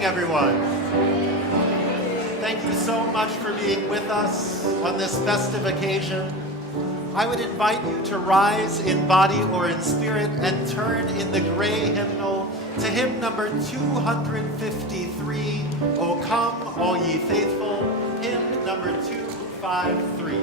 morning, everyone. Thank you so much for being with us on this festive occasion. I would invite you to rise in body or in spirit and turn in the gray hymnal to hymn number 253, O Come, All Ye Faithful, hymn number 253.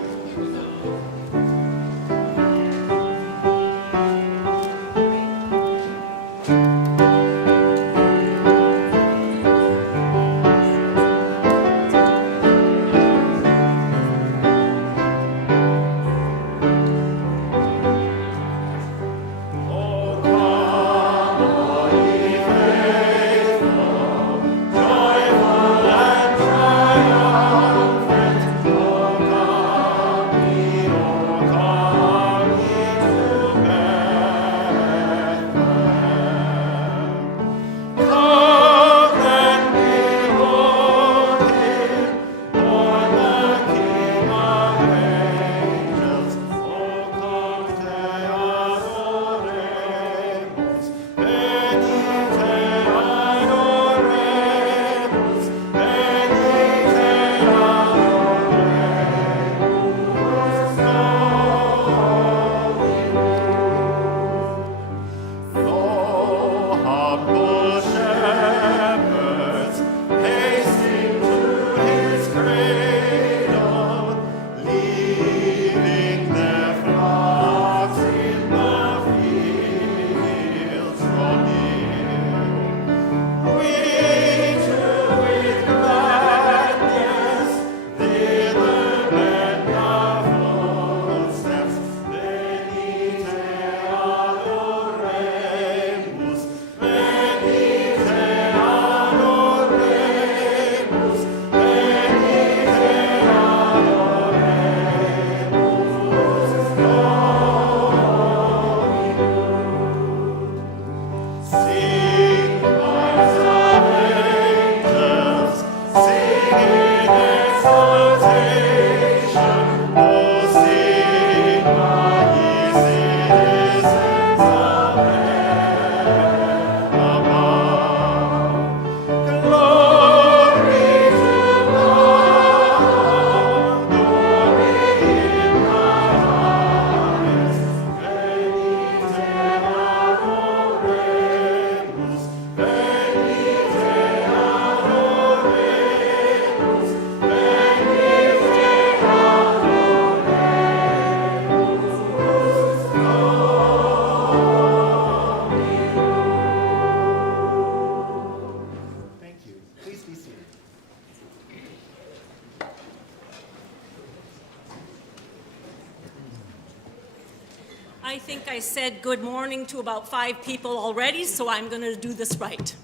I think I said good morning to about 5 people already, so I'm going to do this right.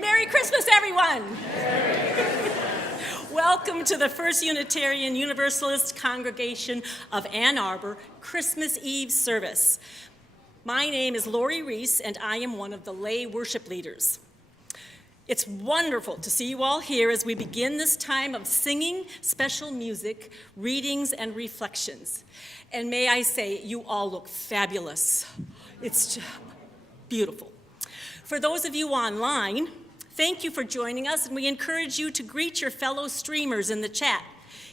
Merry Christmas, everyone! Welcome to the First Unitarian Universalist Congregation of Ann Arbor Christmas Eve service. My name is Lori Reese, and I am one of the lay worship leaders. It's wonderful to see you all here as we begin this time of singing, special music, readings, and reflections. And may I say, you all look fabulous. It's beautiful. For those of you online, thank you for joining us, and we encourage you to greet your fellow streamers in the chat.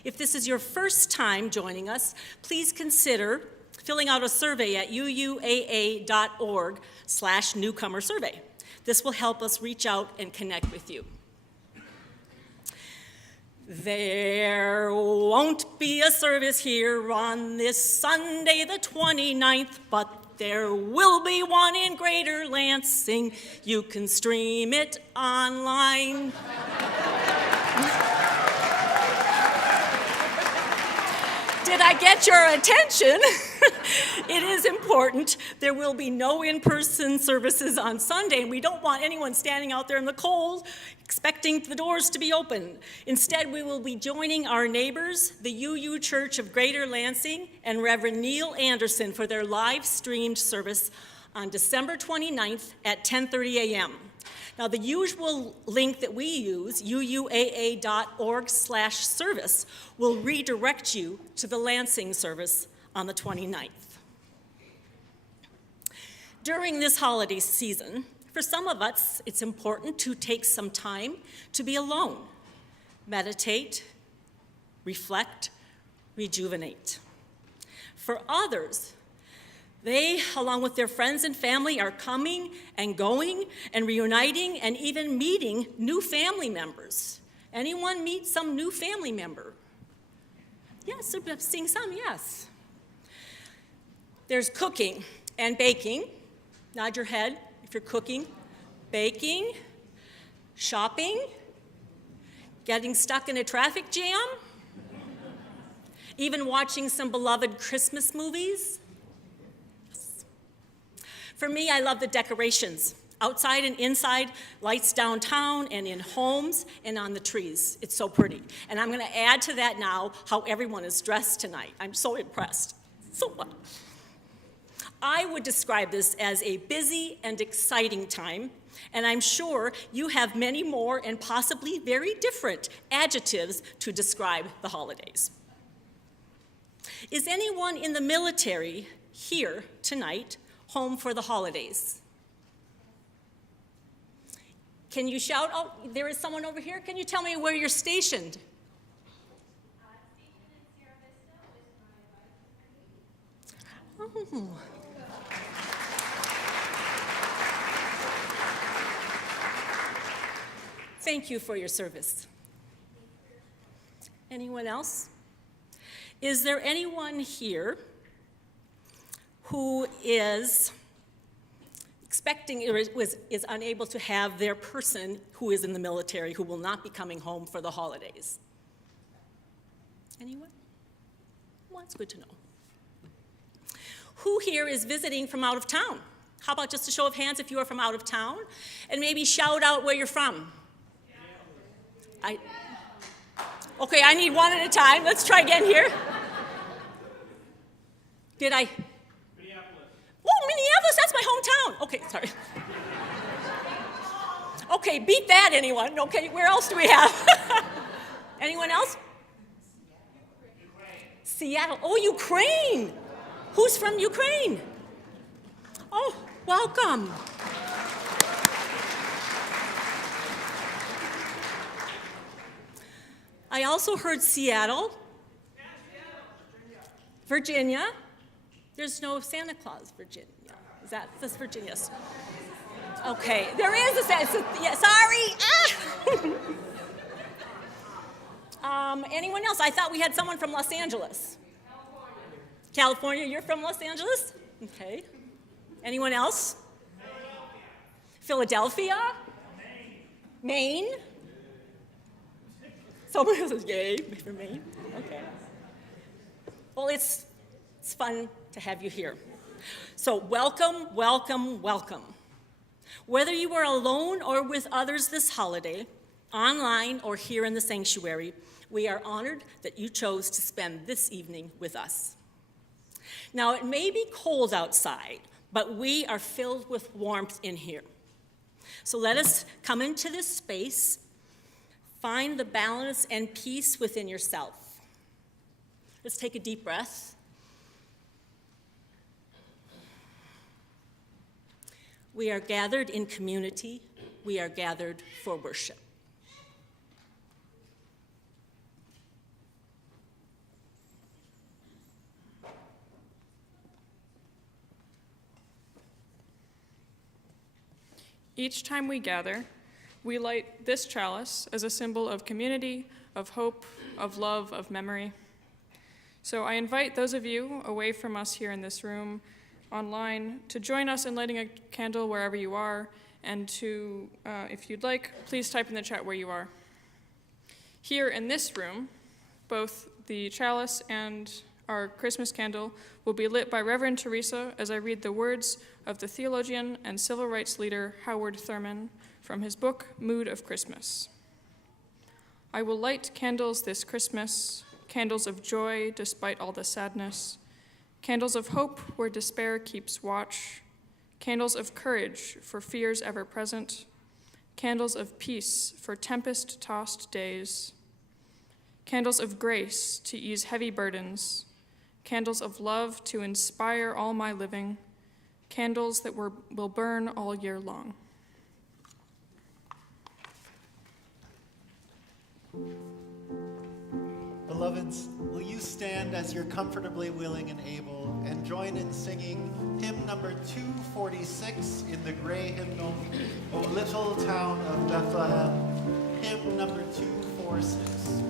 If this is your first time joining us, please consider filling out a survey at UUAA.org/newcomer survey. This will help us reach out and connect with you. There won't be a service here on this Sunday the 29th, but there will be one in Greater Lansing. You can stream it online. Did I get your attention? It is important. There will be no in-person services on Sunday, and we don't want anyone standing out there in the cold expecting the doors to be open. Instead, we will be joining our neighbors, the UU Church of Greater Lansing and Reverend Neil Anderson for their live-streamed service on December 29th at 10:30 a.m. Now, the usual link that we use, UUAA.org/service, will redirect you to the Lansing service on the 29th. During this holiday season, For some of us, it's important to take some time to be alone, meditate, reflect, rejuvenate. For others, they, along with their friends and family, are coming and going and reuniting and even meeting new family members. Anyone meet some new family member? Yes, I'm seeing some, yes. There's cooking and baking. Nod your head if you're cooking, baking, shopping, getting stuck in a traffic jam, even watching some beloved Christmas movies. For me, I love the decorations, outside and inside, lights downtown and in homes and on the trees. It's so pretty. And I'm going to add to that now how everyone is dressed tonight. I'm so impressed. So much. I would describe this as a busy and exciting time, and I'm sure you have many more and possibly very different adjectives to describe the holidays. Is anyone in the military here tonight home for the holidays? Can you shout? Oh, there is someone over here. Can you tell me where you're stationed? Oh. Thank you for your service. Anyone else? Is there anyone here who is expecting or is unable to have their person who is in the military who will not be coming home for the holidays? Anyone? Well, that's good to know. Who here is visiting from out of town? How about just a show of hands if you are from out of town? And maybe shout out where you're from. Okay, I need one at a time. Let's try again here. Did I? Minneapolis. Oh, Minneapolis, that's my hometown. Okay, sorry. Okay, beat that, anyone. Okay, where else do we have? Anyone else? Ukraine. Seattle. Oh, Ukraine. Who's from Ukraine? Oh, welcome. I also heard Seattle. Virginia. There's no Santa Claus, Virginia. That's Virginia's. Okay, there is a Santa. Yeah, sorry. Anyone else? I thought we had someone from Los Angeles. California, you're from Los Angeles? Okay. Anyone else? Philadelphia? Maine? Someone else says, yay, from Maine. Okay. Well, it's fun to have you here. So welcome, welcome, welcome. Whether you are alone or with others this holiday, online or here in the sanctuary, we are honored that you chose to spend this evening with us. Now, it may be cold outside, but we are filled with warmth in here. So let us come into this space, find the balance and peace within yourself. Let's take a deep breath. We are gathered in community. We are gathered for worship. Each time we gather, we light this chalice as a symbol of community, of hope, of love, of memory. So I invite those of you away from us here in this room, online, to join us in lighting a candle wherever you are, and to, if you'd like, please type in the chat where you are. Here in this room, both the chalice and our Christmas candle will be lit by Reverend Theresa as I read the words of the theologian and civil rights leader Howard Thurman from his book, Mood of Christmas. I will light candles this Christmas, candles of joy despite all the sadness, candles of hope where despair keeps watch, candles of courage for fears ever present, candles of peace for tempest-tossed days, candles of grace to ease heavy burdens, candles of love to inspire all my living, candles that will burn all year long. Beloveds, will you stand as you're comfortably willing and able and join in singing hymn number 246 in the gray hymnal, O Little Town of Bethlehem, hymn number 246.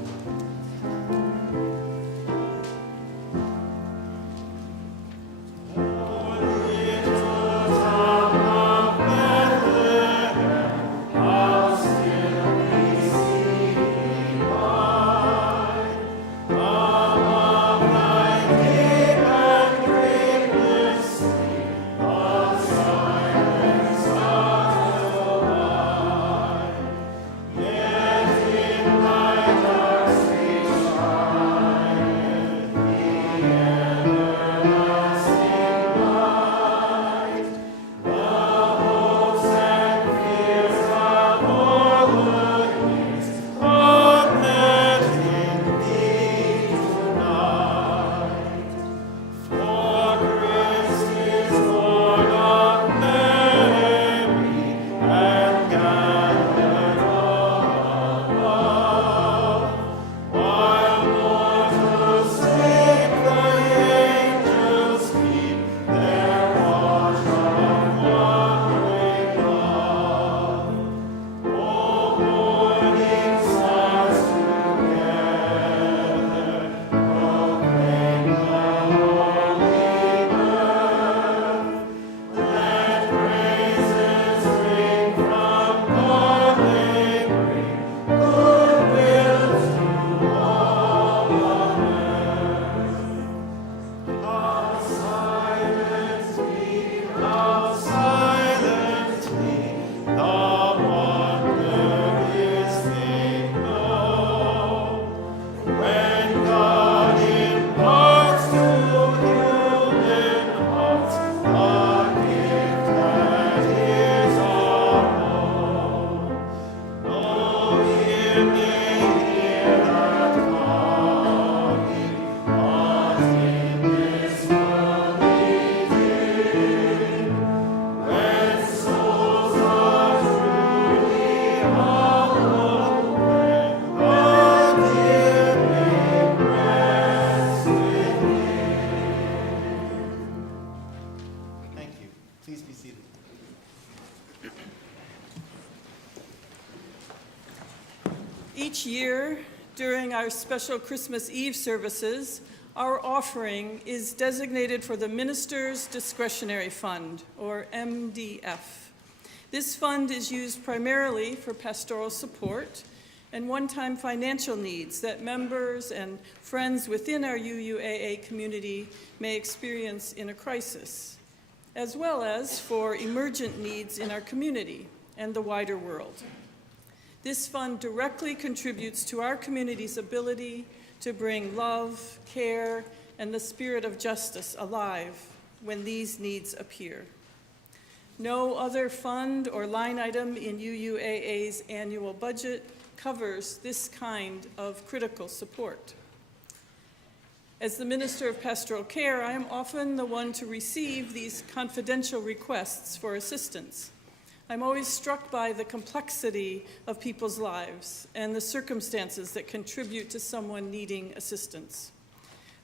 Each year, during our special Christmas Eve services, our offering is designated for the Ministers' Discretionary Fund, or MDF. This fund is used primarily for pastoral support and one-time financial needs that members and friends within our UUAA community may experience in a crisis, as well as for emergent needs in our community and the wider world. This fund directly contributes to our community's ability to bring love, care, and the spirit of justice alive when these needs appear. No other fund or line item in UUAA's annual budget covers this kind of critical support. As the Minister of Pastoral Care, I am often the one to receive these confidential requests for assistance. I'm always struck by the complexity of people's lives and the circumstances that contribute to someone needing assistance.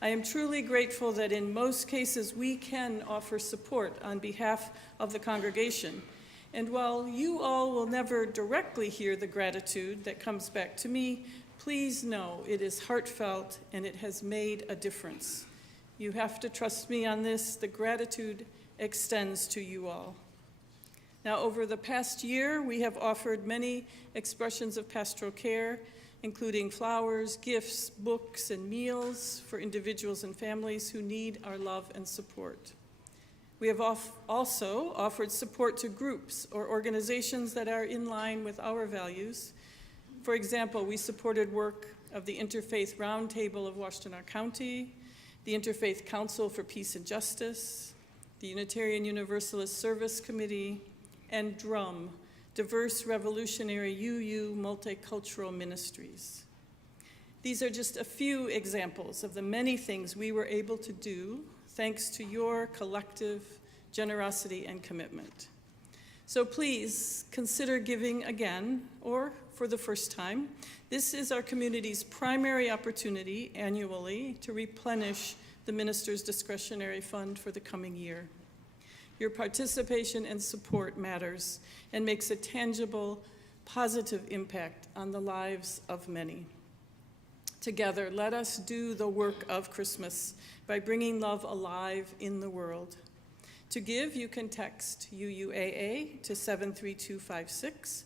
I am truly grateful that in most cases we can offer support on behalf of the congregation. And while you all will never directly hear the gratitude that comes back to me, please know it is heartfelt and it has made a difference. You have to trust me on this. The gratitude extends to you all. Now, over the past year, we have offered many expressions of pastoral care, including flowers, gifts, books, and meals for individuals and families who need our love and support. We have also offered support to groups or organizations that are in line with our values. For example, we supported work of the Interfaith Roundtable of Washtenaw County, the Interfaith Council for Peace and Justice, the Unitarian Universalist Service Committee, and DRUM, Diverse Revolutionary UU Multicultural Ministries. These are just a few examples of the many things we were able to do thanks to your collective generosity and commitment. So please consider giving again or for the first time. This is our community's primary opportunity annually to replenish the minister's discretionary fund for the coming year. Your participation and support matters and makes a tangible, positive impact on the lives of many. Together, let us do the work of Christmas by bringing love alive in the world. To give, you can text UUAA to 73256,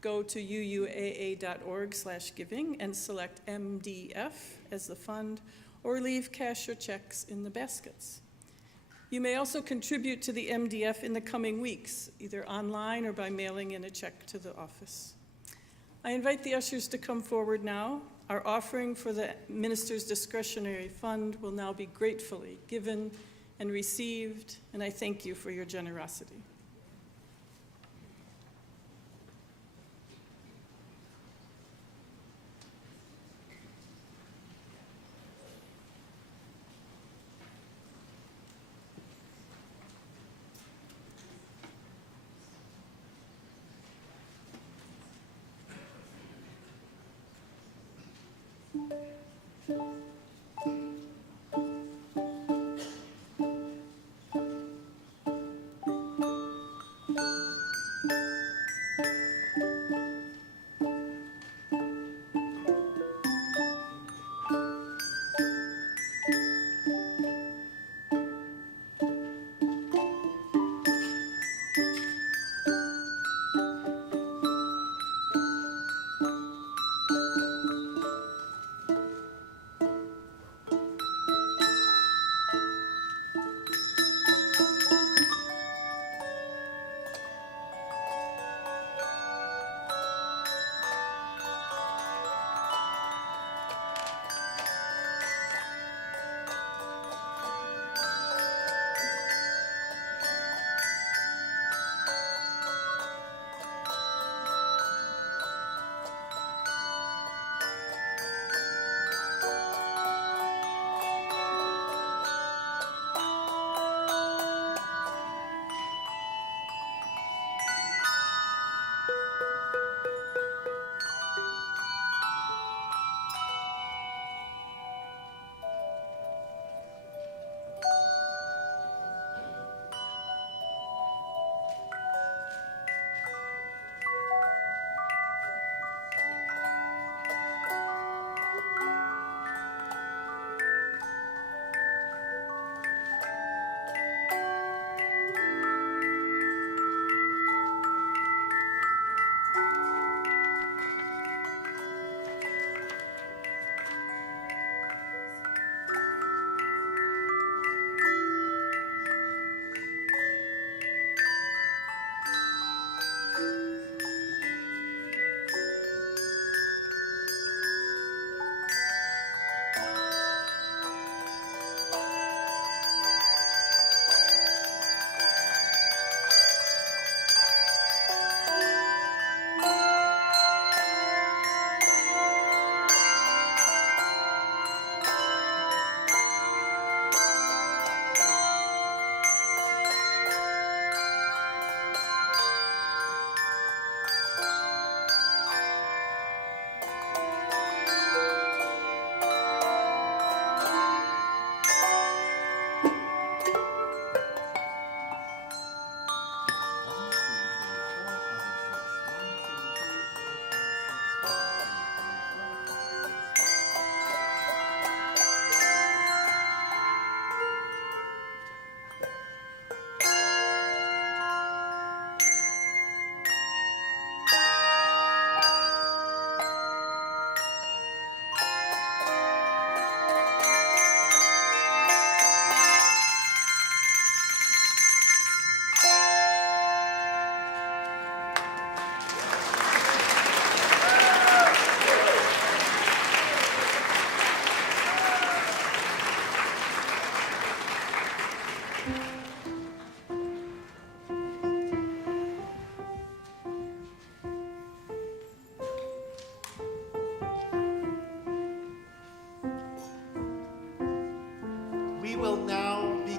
go to uuaa.org/giving and select MDF as the fund, or leave cash or checks in the baskets. You may also contribute to the MDF in the coming weeks, either online or by mailing in a check to the office. I invite the ushers to come forward now. Our offering for the minister's discretionary fund will now be gratefully given and received, and I thank you for your generosity.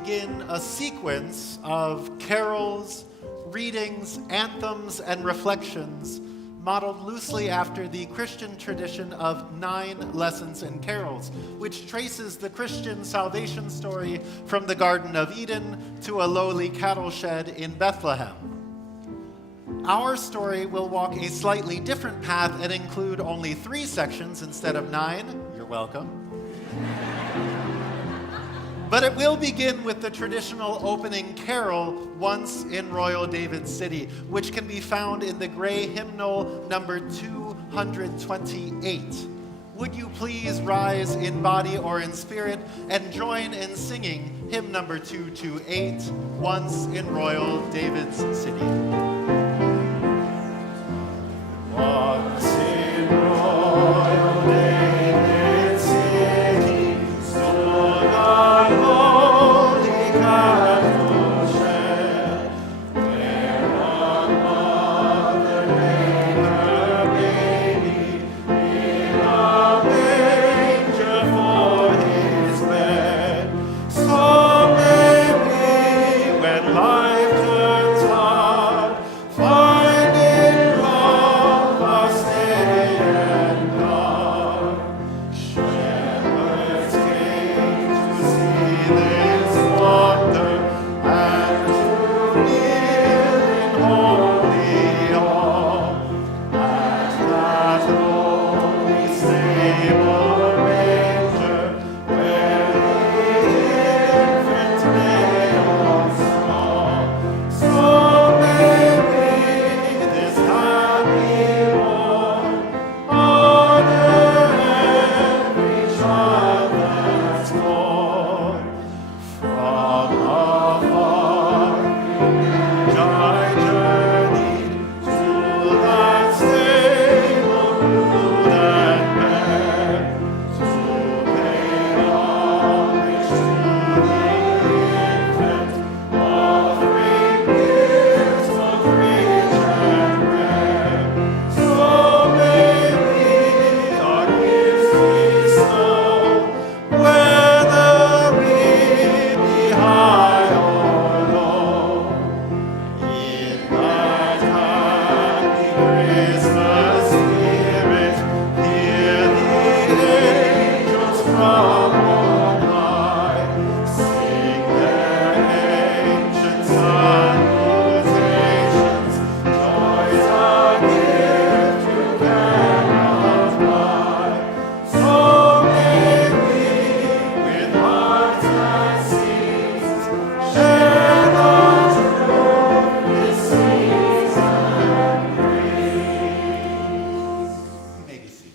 begin a sequence of carols, readings, anthems, and reflections modeled loosely after the Christian tradition of 9 lessons and carols, which traces the Christian salvation story from the Garden of Eden to a lowly cattle shed in Bethlehem. Our story will walk a slightly different path and include only 3 sections instead of 9. You're welcome. But it will begin with the traditional opening carol, Once in Royal David City, which can be found in the Gray Hymnal number 228. Would you please rise in body or in spirit and join in singing hymn number 228, Once in Royal David's City. Once in Royal David's City stood a holy cattle shed, where a mother laid her baby in a manger for his bed. So may we, when life turns hard, find in love our stay and guard. Shepherds came to see this wonder and to kneel in holy awe at that lonely stable manger where the infant lay on straw. So may we, this happy morn, honor every child that's born. From afar I journeyed to that stable rude and bare, to pay homage to the infant, offering gifts both rich and rare. So may we our gifts bestow, whether we be high or low. In that happy Christmas spirit, hear the angels from on high sing their ancient salutations. Joys a gift you cannot buy. So may we, with hearts that sings, share the truth this season brings. You may be seated.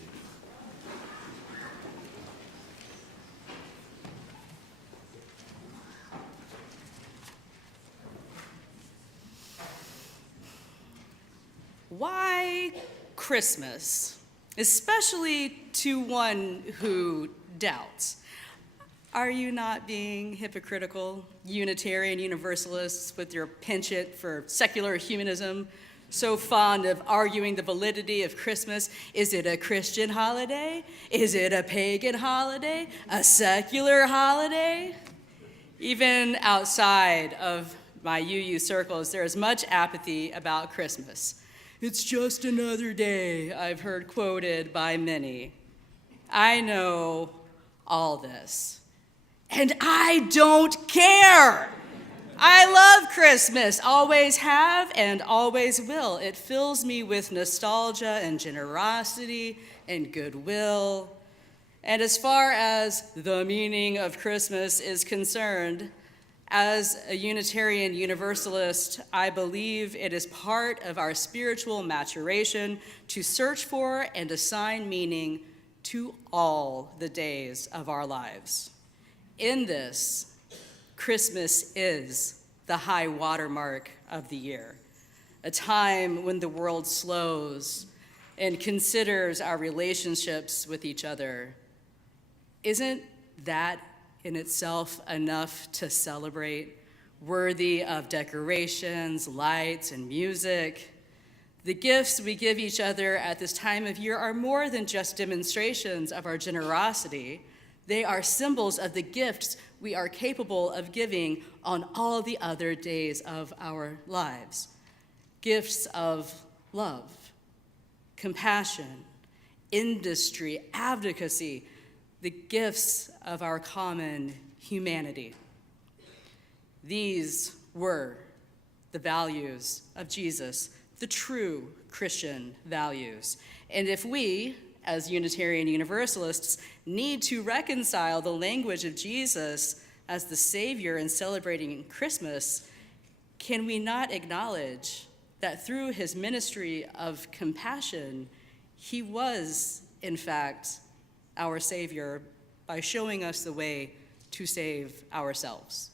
Why Christmas? Especially to one who doubts. Are you not being hypocritical, Unitarian Universalists with your penchant for secular humanism, so fond of arguing the validity of Christmas? Is it a Christian holiday? Is it a pagan holiday? A secular holiday? Even outside of my UU circles, there is much apathy about Christmas. It's just another day, I've heard quoted by many. I know all this, and I don't care. I love Christmas, always have and always will. It fills me with nostalgia and generosity and goodwill. And as far as the meaning of Christmas is concerned, as a Unitarian Universalist, I believe it is part of our spiritual maturation to search for and assign meaning to all the days of our lives. In this, Christmas is the high watermark of the year, a time when the world slows and considers our relationships with each other. Isn't that in itself enough to celebrate, worthy of decorations, lights, and music? The gifts we give each other at this time of year are more than just demonstrations of our generosity. They are symbols of the gifts we are capable of giving on all the other days of our lives. Gifts of love, compassion, industry, advocacy, the gifts of our common humanity. These were the values of Jesus, the true Christian values. And if we, as Unitarian Universalists, need to reconcile the language of Jesus as the Savior in celebrating Christmas, can we not acknowledge that through his ministry of compassion, he was, in fact, our Savior by showing us the way to save ourselves?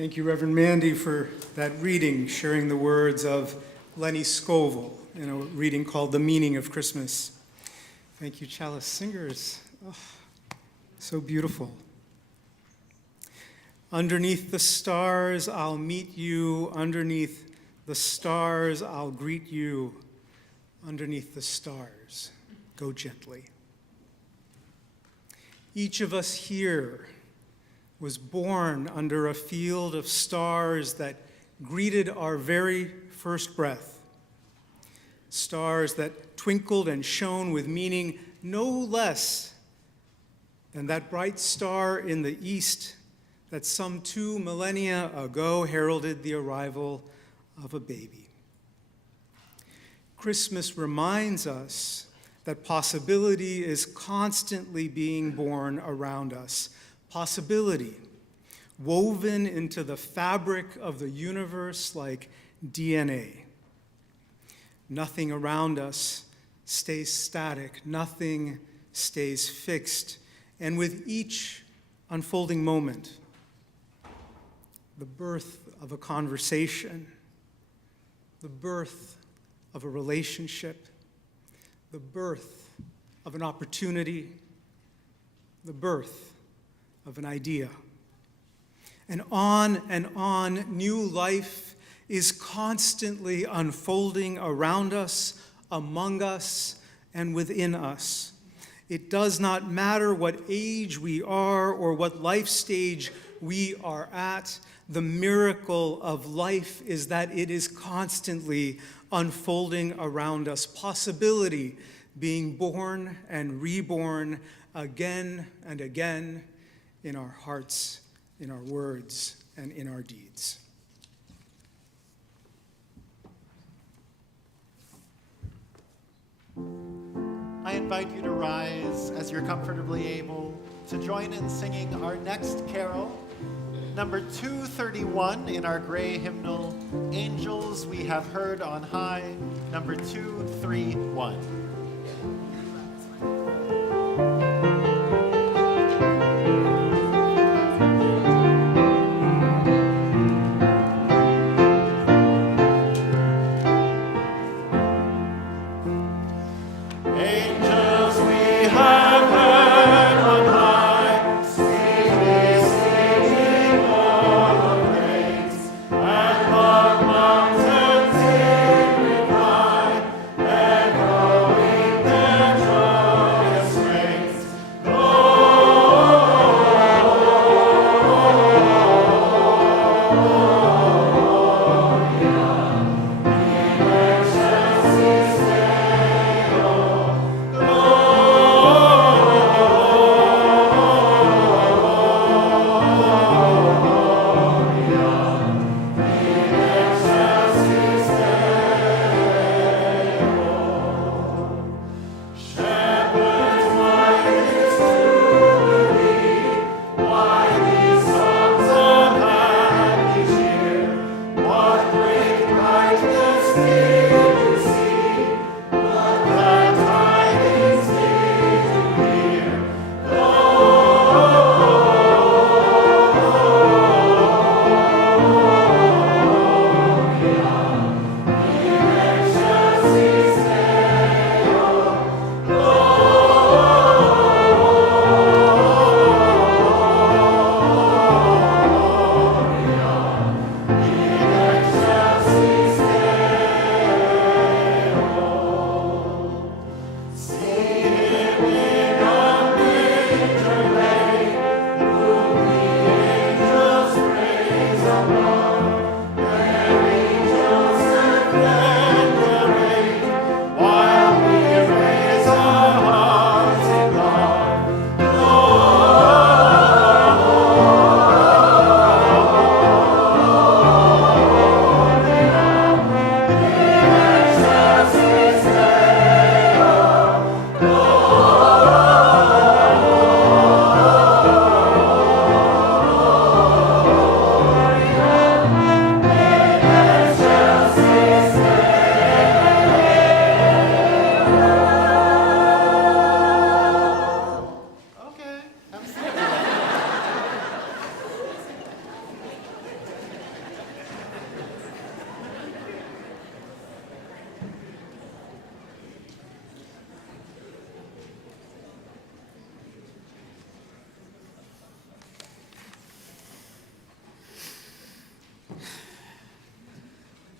Thank you, Reverend Mandy, for that reading, sharing the words of Lenny Scoville in a reading called The Meaning of Christmas. Thank you, chalice singers. Oh, so beautiful. Underneath the stars, I'll meet you. Underneath the stars, I'll greet you. Underneath the stars, go gently. Each of us here was born under a field of stars that greeted our very first breath. Stars that twinkled and shone with meaning no less than that bright star in the east that some 2 millennia ago heralded the arrival of a baby. Christmas reminds us that possibility is constantly being born around us. Possibility, woven into the fabric of the universe like DNA. Nothing around us stays static. Nothing stays fixed. And with each unfolding moment, the birth of a conversation, the birth of a relationship, the birth of an opportunity, the birth of an idea. And on, new life is constantly unfolding around us, among us, and within us. It does not matter what age we are or what life stage we are at. The miracle of life is that it is constantly unfolding around us. Possibility being born and reborn again and again in our hearts, in our words, and in our deeds. I invite you to rise as you're comfortably able to join in singing our next carol, number 231 in our gray hymnal, Angels We Have Heard on High, number 231.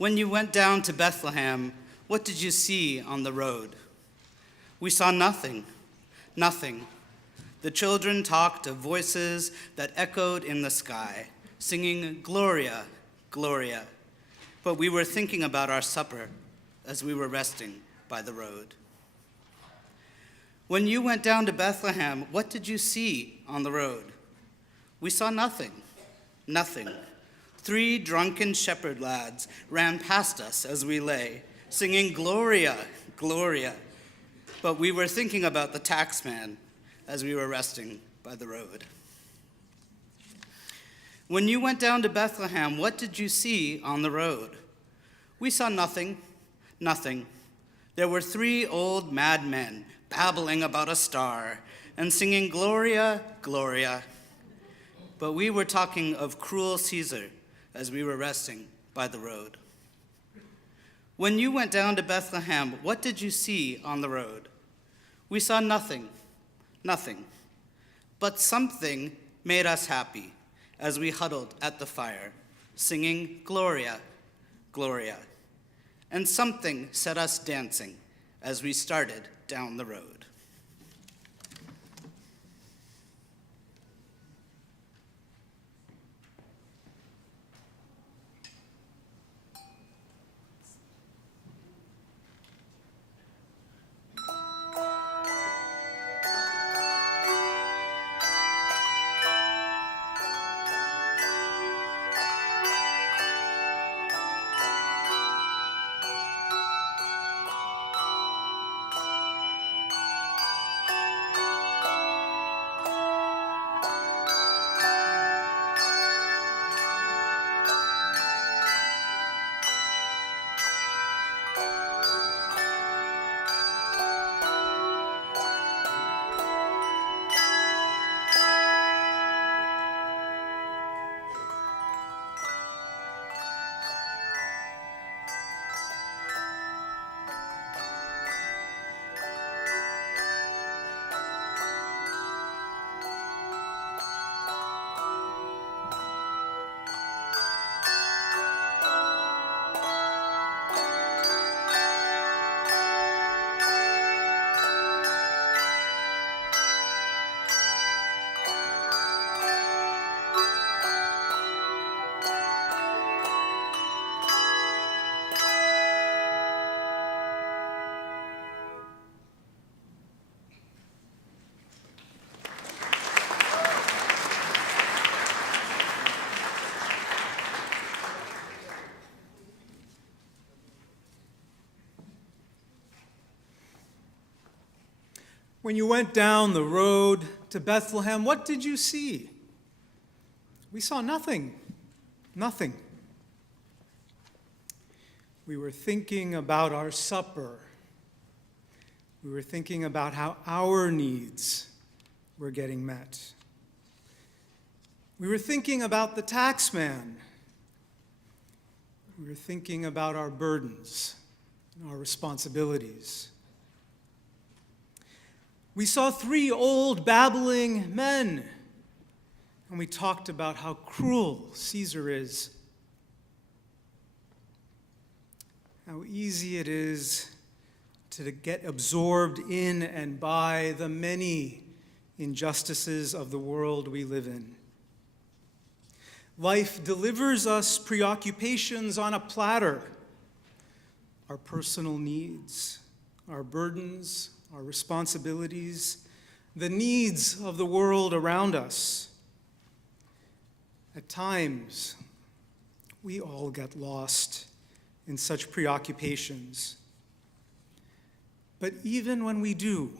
When you went down to Bethlehem, what did you see on the road? We saw nothing, nothing. The children talked of voices that echoed in the sky, singing Gloria, Gloria. But we were thinking about our supper as we were resting by the road. When you went down to Bethlehem, what did you see on the road? We saw nothing, nothing. 3 drunken shepherd lads ran past us as we lay, singing Gloria, Gloria. But we were thinking about the taxman as we were resting by the road. When you went down to Bethlehem, what did you see on the road? We saw nothing, nothing. There were 3 old mad men babbling about a star and singing Gloria, Gloria. But we were talking of cruel Caesar as we were resting by the road. When you went down to Bethlehem, what did you see on the road? We saw nothing, nothing. But something made us happy as we huddled at the fire, singing Gloria, Gloria. And something set us dancing as we started down the road. When you went down the road to Bethlehem, what did you see? We saw nothing, nothing. We were thinking about our supper. We were thinking about how our needs were getting met. We were thinking about the tax man. We were thinking about our burdens and our responsibilities. We saw 3 old babbling men, and we talked about how cruel Caesar is. How easy it is to get absorbed in and by the many injustices of the world we live in. Life delivers us preoccupations on a platter. Our personal needs, our burdens, our responsibilities, the needs of the world around us. At times, we all get lost in such preoccupations. But even when we do,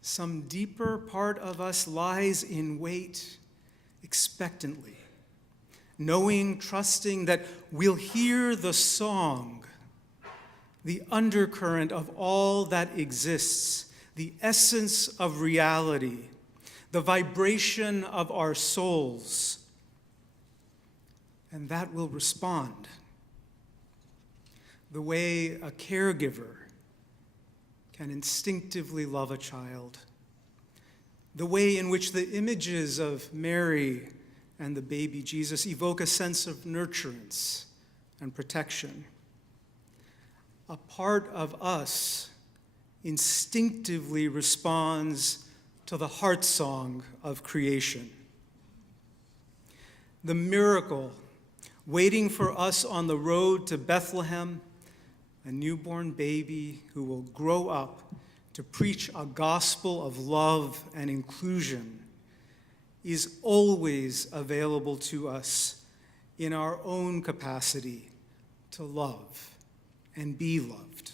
some deeper part of us lies in wait expectantly, knowing, trusting that we'll hear the song, the undercurrent of all that exists, the essence of reality, the vibration of our souls, and that will respond. The way a caregiver can instinctively love a child, the way in which the images of Mary and the baby Jesus evoke a sense of nurturance and protection. A part of us instinctively responds to the heart song of creation. The miracle waiting for us on the road to Bethlehem, a newborn baby who will grow up to preach a gospel of love and inclusion, is always available to us in our own capacity to love and be loved.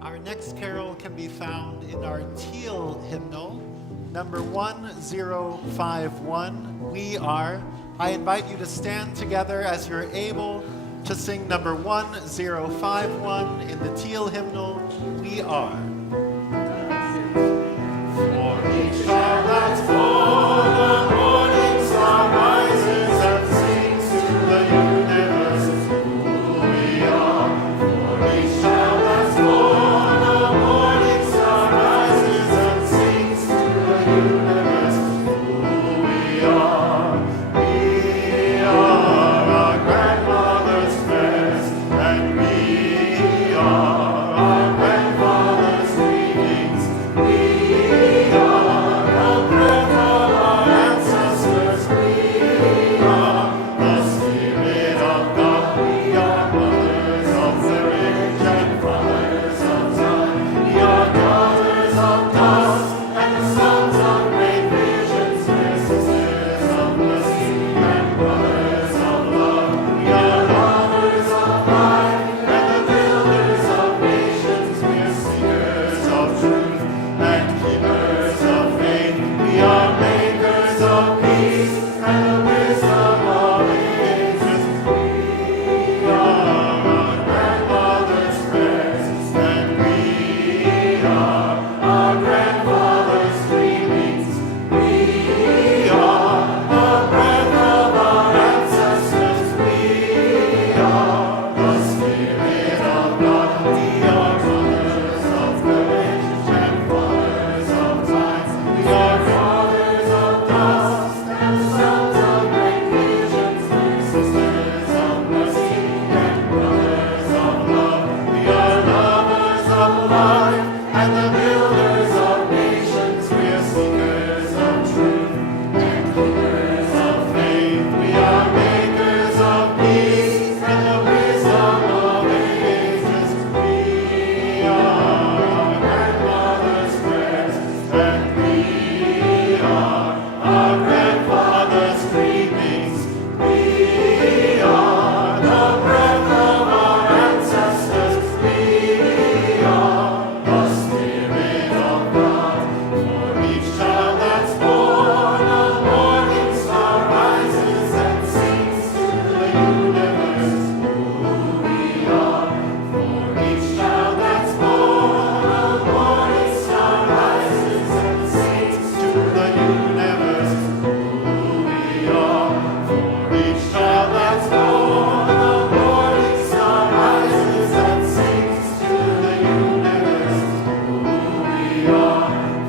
Our next carol can be found in our teal hymnal, number 1051, We Are. I invite you to stand together as you're able to sing number 1051 in the teal hymnal, We Are. For each child that's born, the morning star rises and sings to the universe who we are. For each child that's born, the morning star rises and sings to the universe who we are. We are our grandmother's prayers, and we are our grandfather's dreamings. We are the breath of our ancestors. We are the Spirit of God. We are mothers of the rich and fathers of time. We are daughters of dust and sons of great visions. We're sisters of mercy and brothers of love. We are lovers of life and the builders of nations. We're seekers of truth and keepers of faith. We are makers of peace and the wisdom of ages. We are our grandmother's prayers, and we are our grandfather's dreamings. We are the breath of our ancestors. We are the Spirit of God. We are mothers of courage and fathers of time. We are daughters of dust and sons of great visions. We're sisters of mercy and brothers of love. We are lovers of life and the builders of nations. We are seekers of truth and keepers of faith. We are makers of peace and the wisdom of ages. We are our grandmother's prayers, and we are our grandfather's dreamings. We are the breath of our ancestors. We are the Spirit of God. For each child that's born, a morning star rises and sings to the universe who we are. For each child that's born, a morning star rises and sings to the universe who we are. For each child that's born, a morning star rises and sings to the universe who we are.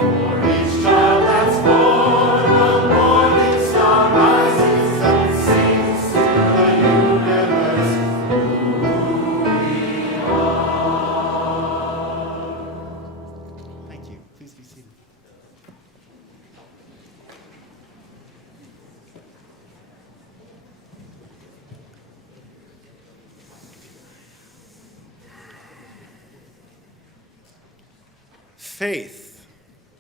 For each child that's born, a morning star rises and sings to the universe who we are. Thank you. Please be seated. Faith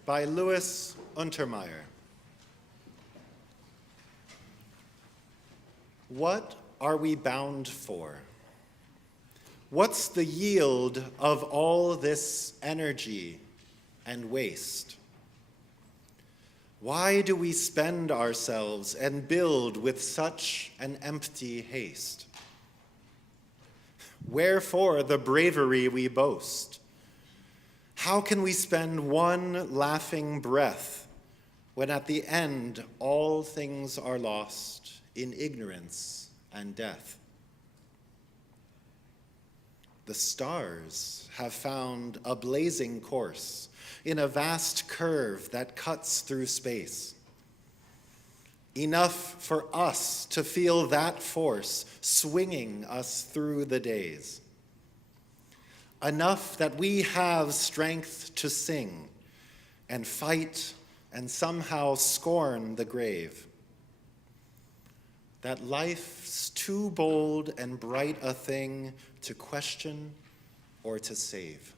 by Louis Untermeyer. What are we bound for? What's the yield of all this energy and waste? Why do we spend ourselves and build with such an empty haste? Wherefore the bravery we boast? How can we spend one laughing breath when at the end all things are lost in ignorance and death? The stars have found a blazing course in a vast curve that cuts through space. Enough for us to feel that force swinging us through the days. Enough that we have strength to sing and fight and somehow scorn the grave. That life's too bold and bright a thing to question or to save.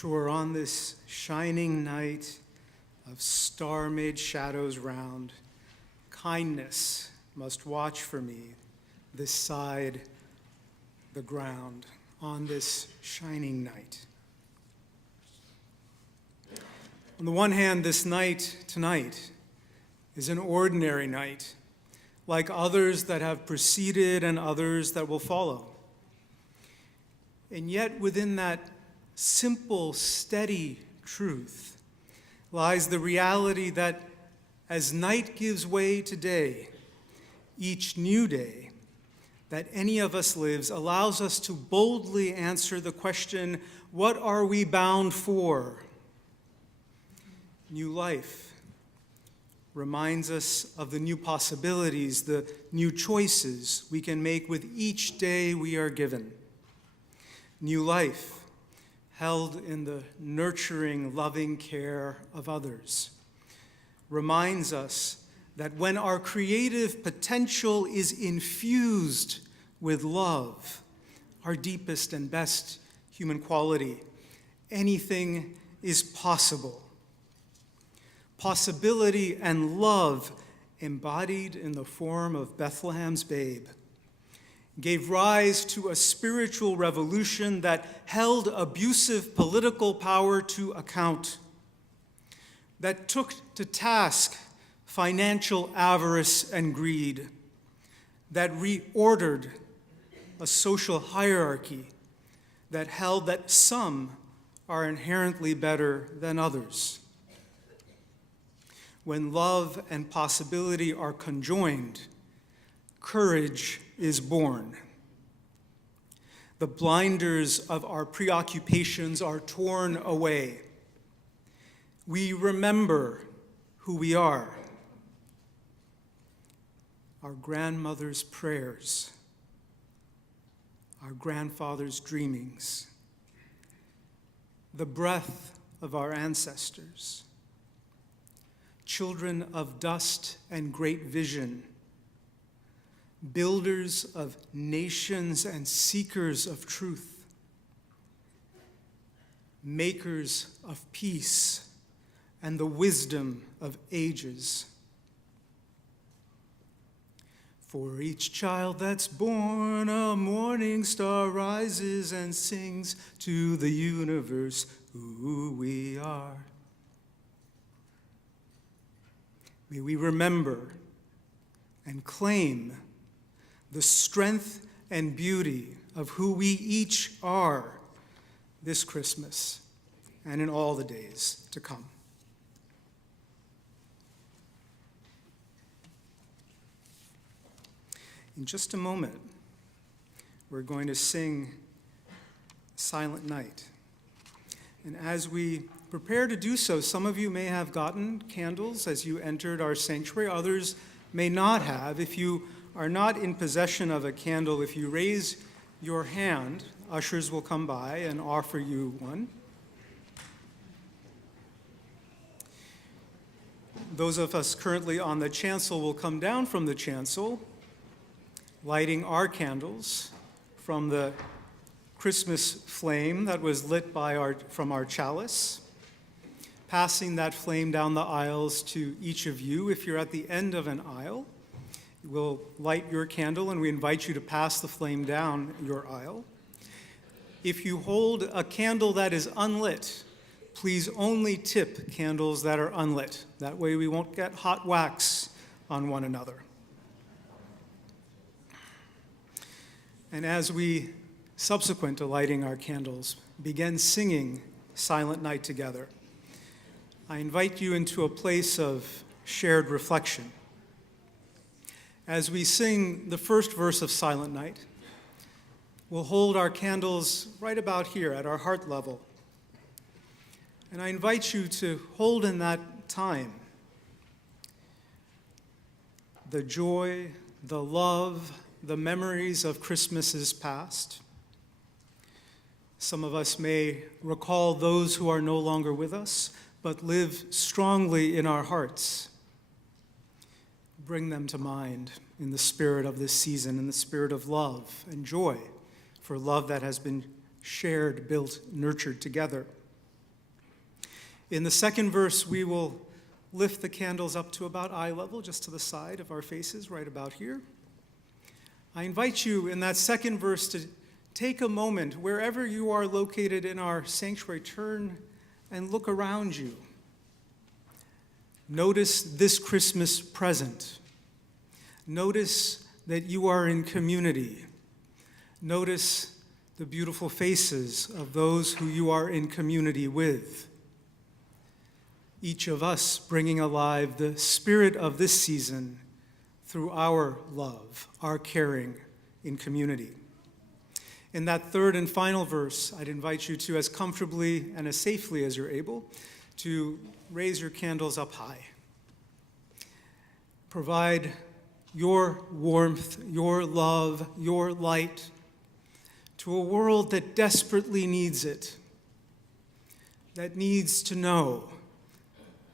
Sure, on this shining night of star-made shadows round, kindness must watch for me this side the ground on this shining night. On the one hand, this night tonight is an ordinary night, like others that have preceded and others that will follow. And yet within that simple, steady truth lies the reality that as night gives way to day, each new day that any of us lives allows us to boldly answer the question, what are we bound for? New life reminds us of the new possibilities, the new choices we can make with each day we are given. New life held in the nurturing, loving care of others reminds us that when our creative potential is infused with love, our deepest and best human quality, anything is possible. Possibility and love embodied in the form of Bethlehem's babe gave rise to a spiritual revolution that held abusive political power to account, that took to task financial avarice and greed, that reordered a social hierarchy that held that some are inherently better than others. When love and possibility are conjoined, courage is born. The blinders of our preoccupations are torn away. We remember who we are. Our grandmother's prayers, our grandfather's dreamings, the breath of our ancestors, children of dust and great vision, builders of nations and seekers of truth, makers of peace and the wisdom of ages. For each child that's born, a morning star rises and sings to the universe who we are. May we remember and claim the strength and beauty of who we each are this Christmas and in all the days to come. In just a moment, we're going to sing Silent Night. And as we prepare to do so, some of you may have gotten candles as you entered our sanctuary. Others may not have. If you are not in possession of a candle, if you raise your hand, ushers will come by and offer you one. Those of us currently on the chancel will come down from the chancel, lighting our candles from the Christmas flame that was lit from our chalice, passing that flame down the aisles to each of you. If you're at the end of an aisle, we'll light your candle and we invite you to pass the flame down your aisle. If you hold a candle that is unlit, please only tip candles that are unlit. That way we won't get hot wax on one another. And as we, subsequent to lighting our candles, begin singing Silent Night together, I invite you into a place of shared reflection. As we sing the first verse of Silent Night, we'll hold our candles right about here at our heart level. And I invite you to hold in that time the joy, the love, the memories of Christmases past. Some of us may recall those who are no longer with us, but live strongly in our hearts. Bring them to mind in the spirit of this season, in the spirit of love and joy, for love that has been shared, built, nurtured together. In the second verse, we will lift the candles up to about eye level, just to the side of our faces, right about here. I invite you in that second verse to take a moment, wherever you are located in our sanctuary, turn and look around you. Notice this Christmas present. Notice that you are in community. Notice the beautiful faces of those who you are in community with. Each of us bringing alive the spirit of this season through our love, our caring in community. In that third and final verse, I'd invite you to, as comfortably and as safely as you're able, to raise your candles up high. Provide your warmth, your love, your light to a world that desperately needs it, that needs to know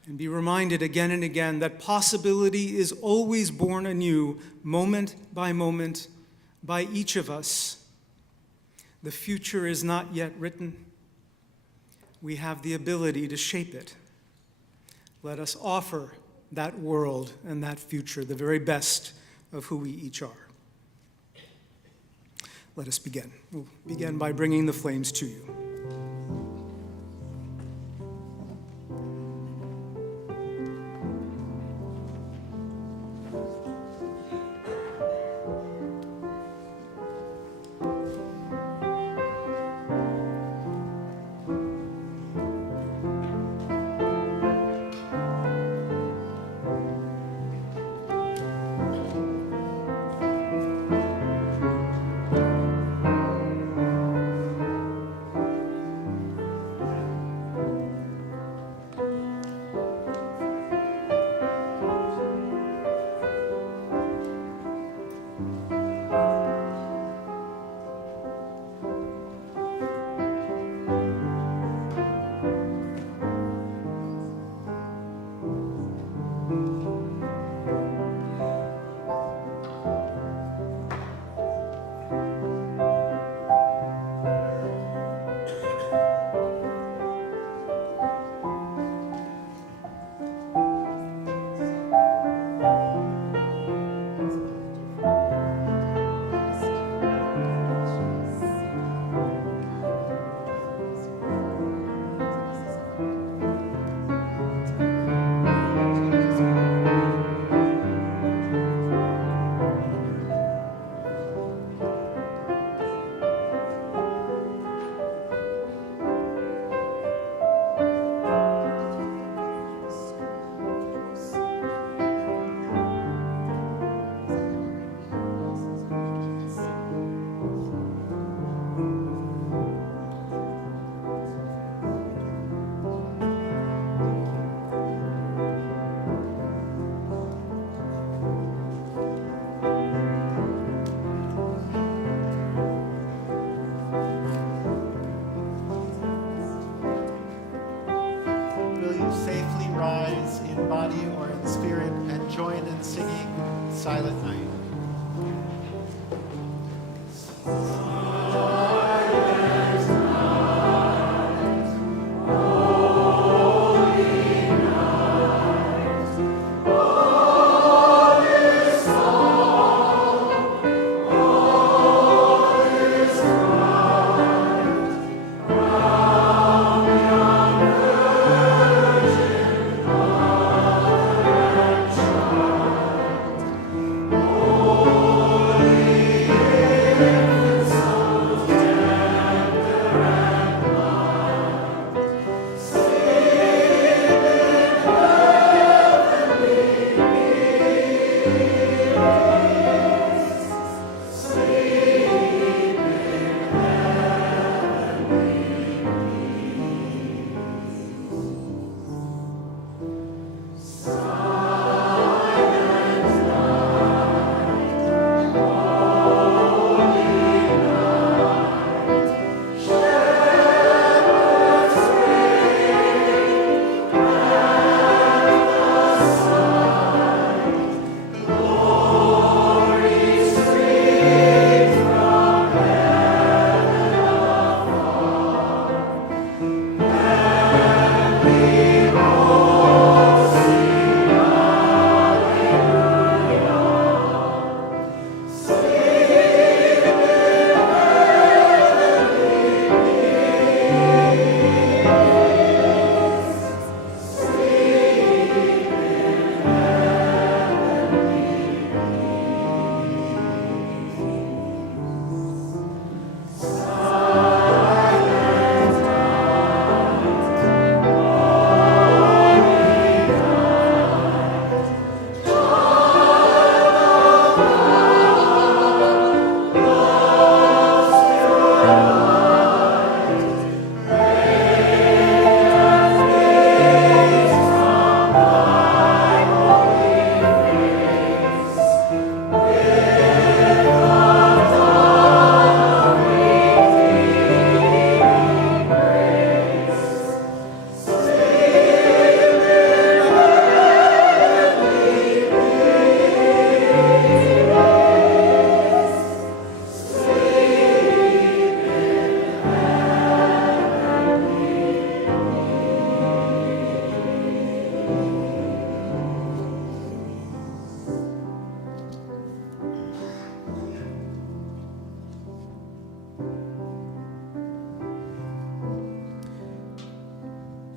and be reminded again and again that possibility is always born anew, moment by each of us. The future is not yet written. We have the ability to shape it. Let us offer that world and that future the very best of who we each are. Let us begin. We'll begin by bringing the flames to you. Silent Night. Oh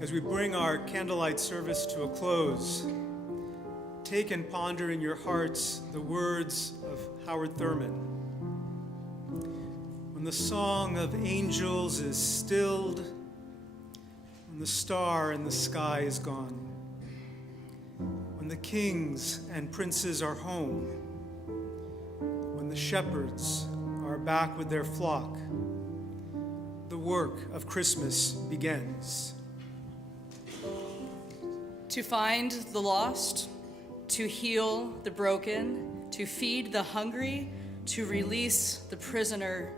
As we bring our candlelight service to a close, take and ponder in your hearts the words of Howard Thurman. When the song of angels is stilled, when the star in the sky is gone, when the kings and princes are home, when the shepherds are back with their flock, the work of Christmas begins. To find the lost, to heal the broken, to feed the hungry, to release the prisoner,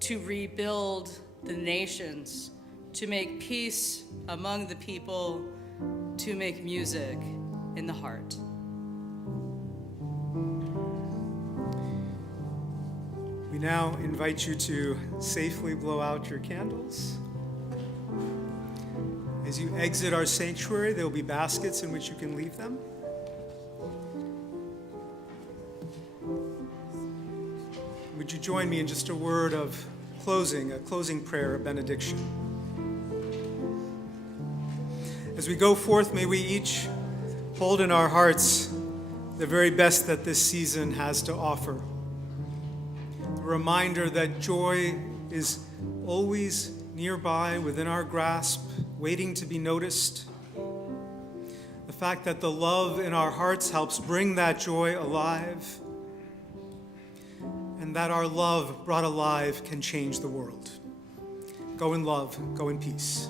to rebuild the nations, to make peace among the people, to make music in the heart. We now invite you to safely blow out your candles. As you exit our sanctuary, there will be baskets in which you can leave them. Would you join me in just a word of closing, a closing prayer, a benediction? As we go forth, may we each hold in our hearts the very best that this season has to offer. A reminder that joy is always nearby, within our grasp, waiting to be noticed. The fact that the love in our hearts helps bring that joy alive, and that our love brought alive can change the world. Go in love, go in peace.